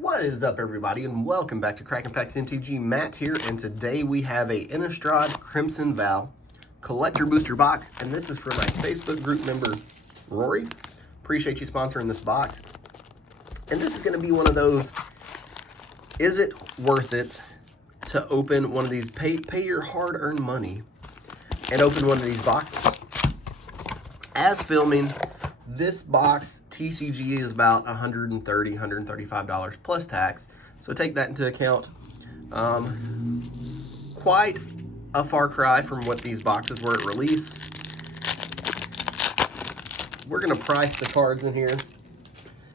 What is up, everybody, and welcome back to Crackin' Packs MTG. Matt here, and today we have a Innistrad Crimson Val collector booster box, and this is for my Facebook group member, Rory. Appreciate you sponsoring this box. And this is going to be one of those, is it worth it to open one of these, pay your hard-earned money and open one of these boxes? As filming, this box TCG is about $130, $135 plus tax. So take that into account. Quite a far cry from what these boxes were at release. We're gonna price the cards in here.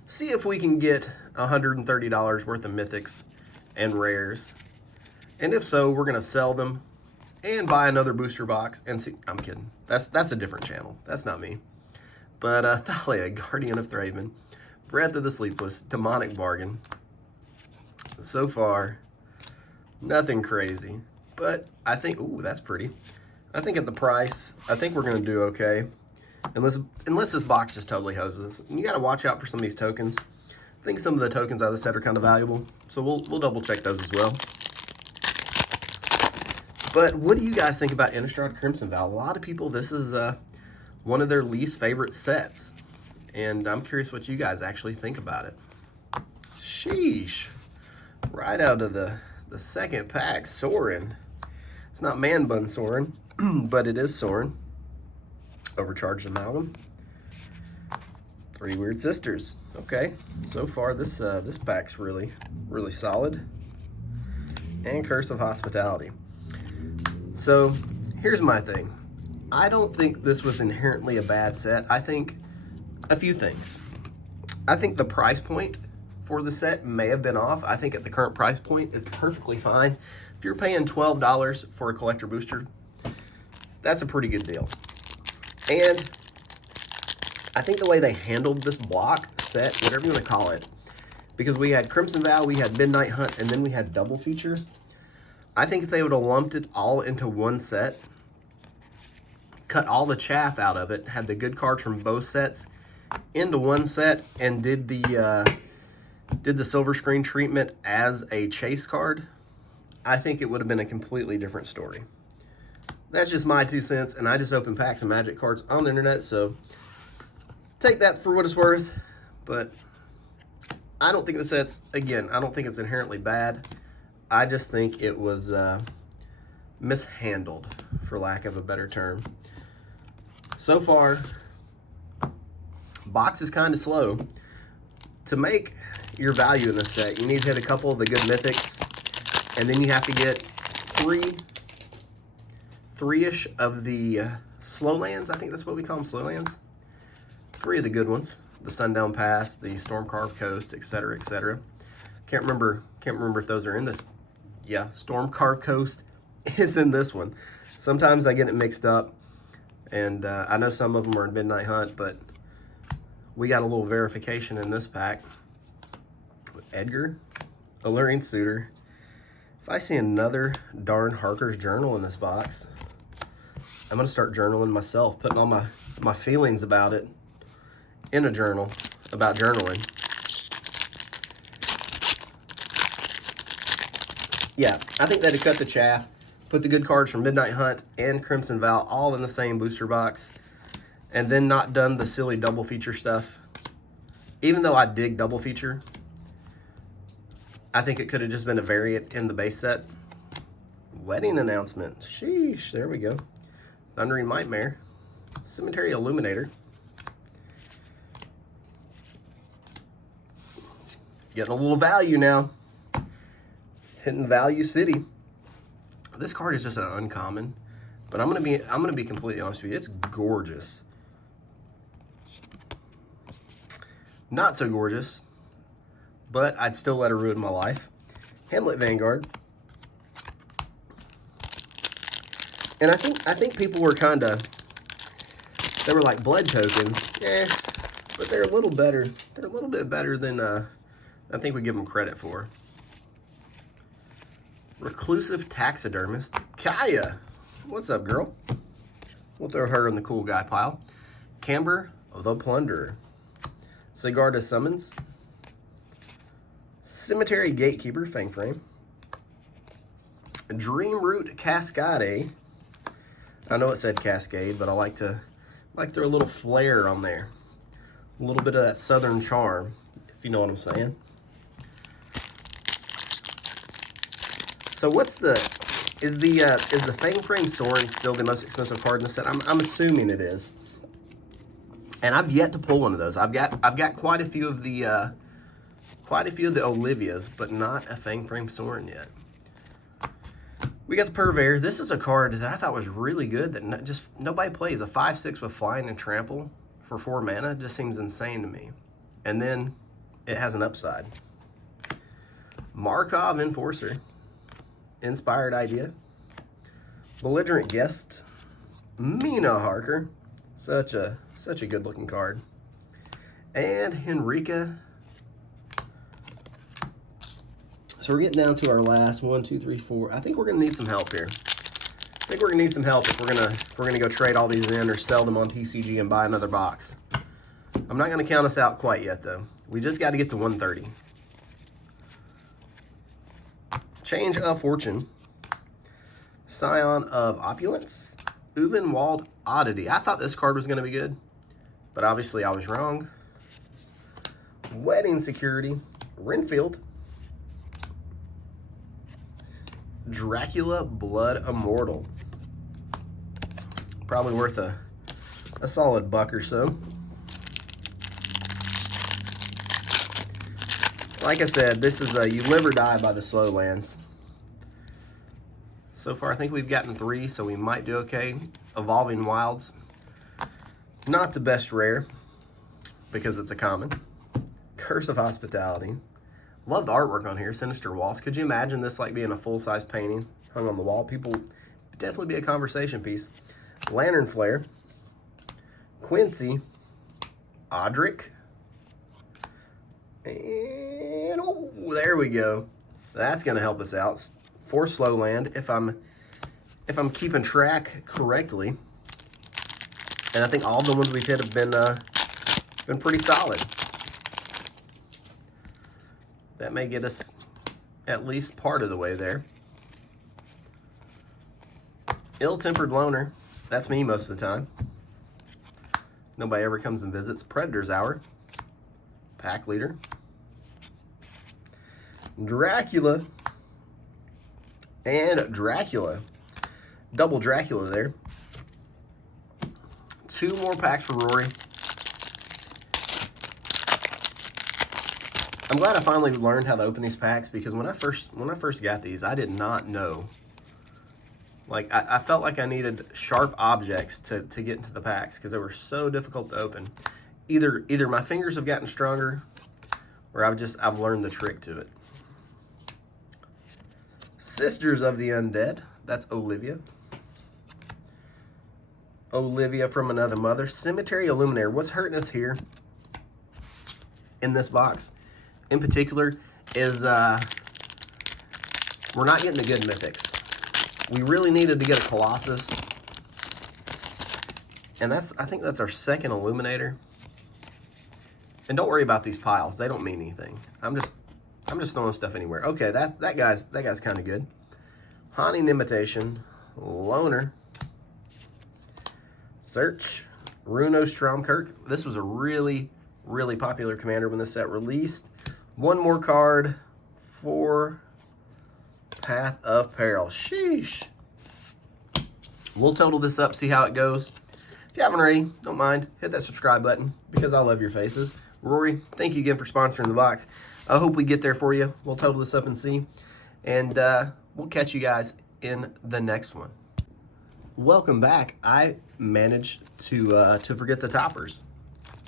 See if we can get $130 worth of mythics and rares. And if so, we're gonna sell them and buy another booster box and see. I'm kidding. That's a different channel. That's not me. But Thalia, Guardian of Thraben, Breath of the Sleepless, Demonic Bargain. So far, nothing crazy. But I think, ooh, that's pretty. I think at the price, I think we're gonna do okay. Unless this box just totally hoses. And you gotta watch out for some of these tokens. I think some of the tokens out of the set are kind of valuable. So we'll double check those as well. But what do you guys think about Innistrad Crimson Val? A lot of people, this is one of their least favorite sets. And I'm curious what you guys actually think about it. Sheesh. Right out of the second pack, Sorin. It's not Man Bun Sorin, but it is Sorin. Overcharged Amalgam. 3 Weird Sisters. Okay, so far this pack's really solid. And Curse of Hospitality. So here's my thing. I don't think this was inherently a bad set. I think a few things. I think the price point for the set may have been off. I think at the current price point it's perfectly fine. If you're paying $12 for a collector booster, that's a pretty good deal. And I think the way they handled this block, set, whatever you want to call it, because we had Crimson Val, we had Midnight Hunt, and then we had Double Feature. I think if they would have lumped it all into one set, cut all the chaff out of it, had the good cards from both sets into one set, and did the silver screen treatment as a chase card, I think it would have been a completely different story. That's just my 2 cents, and I just open packs of Magic cards on the internet, so take that for what it's worth. But I don't think the set's, again, I don't think it's inherently bad. I just think it was mishandled, for lack of a better term. So far, box is kind of slow. To make your value in this set, you need to hit a couple of the good mythics, and then you have to get three-ish of the slow lands. I think that's what we call them, slow lands. 3 of the good ones: the Sundown Pass, the Storm-Carved Coast, etc., etc. Can't remember if those are in this. Yeah, Storm-Carved Coast is in this one. Sometimes I get it mixed up. And I know some of them are in Midnight Hunt, but we got a little verification in this pack. Edgar, Alluring Suitor. If I see another darn Harker's Journal in this box, I'm going to start journaling myself, putting all my feelings about it in a journal, about journaling. Yeah, I think they'd have cut the chaff. Put the good cards from Midnight Hunt and Crimson Val all in the same booster box, and then not done the silly double feature stuff. Even though I dig double feature, I think it could have just been a variant in the base set. Wedding Announcement. Sheesh, there we go. Thundering Nightmare. Cemetery Illuminator. Getting a little value now. Hitting Value City. This card is just an uncommon, but I'm gonna be completely honest with you. It's gorgeous. Not so gorgeous, but I'd still let her ruin my life. Hamlet Vanguard. And I think people were they were like blood tokens, but they're a little better. They're a little bit better than I think we give them credit for. Reclusive Taxidermist. Kaya. What's up, girl? We'll throw her in the cool guy pile. Camber the Plunderer. Sigarda Summons. Cemetery Gatekeeper, Fang Frame. Dream Root Cascade. I know it said Cascade, but I like to throw a little flair on there. A little bit of that Southern charm, if you know what I'm saying. So what's is the Fang Frame Soaring still the most expensive card in the set? I'm assuming it is. And I've yet to pull one of those. I've got quite a few of the Olivias, but not a Fang Frame Soaring yet. We got the Purveyor. This is a card that I thought was really good that just nobody plays. A 5/6 with Flying and Trample for 4 mana just seems insane to me. And then it has an upside. Markov Enforcer. Inspired Idea. Belligerent Guest. Mina Harker. Such a good looking card. And Henrika. So we're getting down to our last 1, 2, 3, 4. I think we're gonna need some help here. I think we're gonna need some help if we're gonna go trade all these in or sell them on TCG and buy another box. I'm not gonna count us out quite yet though. We just got to get to 130. Change of Fortune. Scion of Opulence. Uvenwald Oddity. I thought this card was gonna be good, but obviously I was wrong. Wedding Security. Renfield. Dracula Blood Immortal. Probably worth a solid buck or so. Like I said, this is a you live or die by the slow lands. So far I think we've gotten 3, so we might do okay. Evolving Wilds. Not the best rare because it's a common. Curse of Hospitality. Love the artwork on here, Sinister Waltz. Could you imagine this like being a full-size painting hung on the wall? People, definitely be a conversation piece. Lantern Flare. Quincy. Odric. And, oh, there we go. That's going to help us out. 4 slow land if I'm keeping track correctly. And I think all the ones we've hit have been pretty solid. That may get us at least part of the way there. Ill-Tempered Loner. That's me most of the time. Nobody ever comes and visits. Predator's Hour. Pack Leader. Dracula. And Dracula. Double Dracula there. 2 more packs for Rory. I'm glad I finally learned how to open these packs because when I first got these, I did not know. Like I felt like I needed sharp objects to get into the packs because they were so difficult to open. Either my fingers have gotten stronger or I've learned the trick to it. Sisters of the Undead. That's Olivia. Olivia from Another Mother. Cemetery Illuminator. What's hurting us here in this box in particular is we're not getting the good mythics. We really needed to get a Colossus. And I think that's our second Illuminator. And don't worry about these piles. They don't mean anything. I'm just throwing stuff anywhere. Okay, that guy's kind of good. Haunting Imitation, Loner, Search, Runo Stromkirk. This was a really, really popular commander when this set released. 1 more card for Path of Peril. Sheesh. We'll total this up, see how it goes. If you haven't already, don't mind, hit that subscribe button because I love your faces. Rory, thank you again for sponsoring the box. I hope we get there for you. We'll total this up and see. And we'll catch you guys in the next one. Welcome back. I managed to forget the toppers.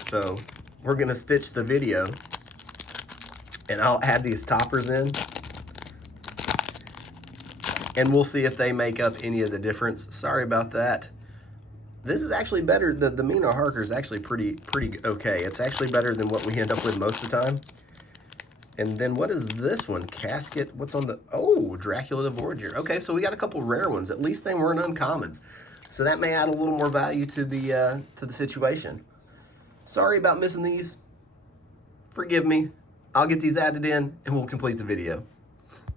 So we're going to stitch the video. And I'll add these toppers in. And we'll see if they make up any of the difference. Sorry about that. This is actually better. The Mina Harker is actually pretty okay. It's actually better than what we end up with most of the time. And then what is this one? Casket. What's on the... Oh, Dracula the Voyager. Okay, so we got a couple rare ones. At least they weren't uncommons. So that may add a little more value to the situation. Sorry about missing these. Forgive me. I'll get these added in and we'll complete the video.